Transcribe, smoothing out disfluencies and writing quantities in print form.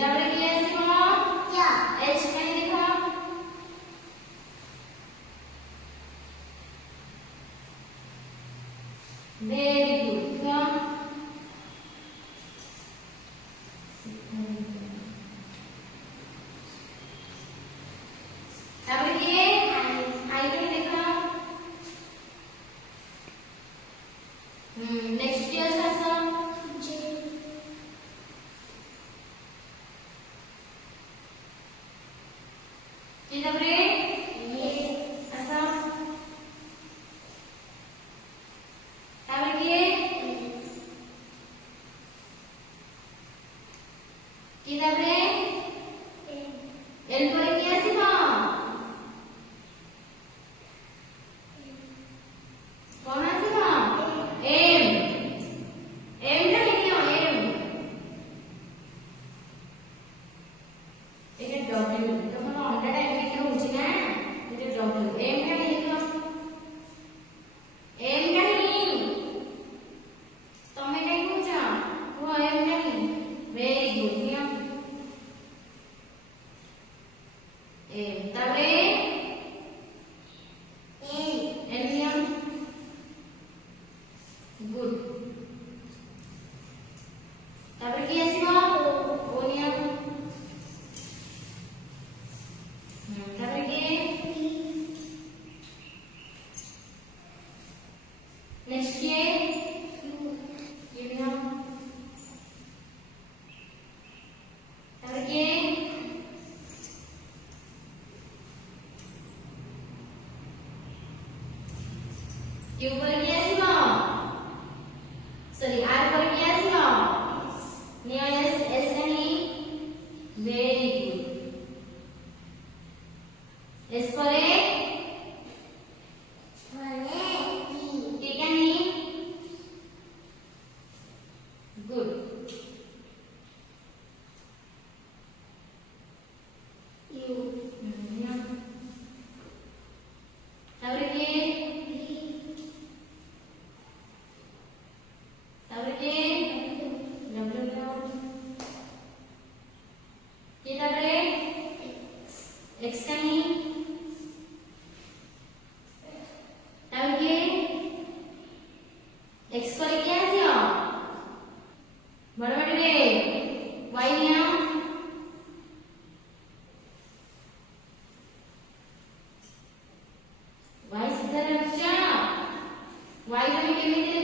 ତାପରେ କିଏ ଆସିବ ଏଚ୍ ପାଇଁ ଦେଖ very good come ତାପରେ କିଏ ଆଇ ପାଇଁ ଦେଖ नेक्स्ट किया ऐसा जी तबरे ऐसा तबरे किए की तबरे एल पर किया सिमा कौन आसिमा एम एम टा लिखियो एम एके डब्ल्यू तो मन अंडा टाइप के होची ना ये डब्ल्यू एम टा लिखियो एम टा नहीं तमे नहीं पूछा वो एम नहीं वेरी गुड नियम एम तबरे एल नियम गुड তারপরে কি আসিব ও নিয়ম তারপরে কি নেক্সট কি ইউ নিয়ম তারপরে কি কিউ পরে কি আসিব सॉरी आर पर क्या आसिबो नियर एस नहीं वेरी गुड एस पर ठीक है नहीं गुड यू तापर के तापर के डब्ल्यू के तापर एक्स का नहीं तापर के एक्स पर क्या आसियो बड़ बड़ रे वाई नियम वाई सीधा रखचा वाई तमे केमिति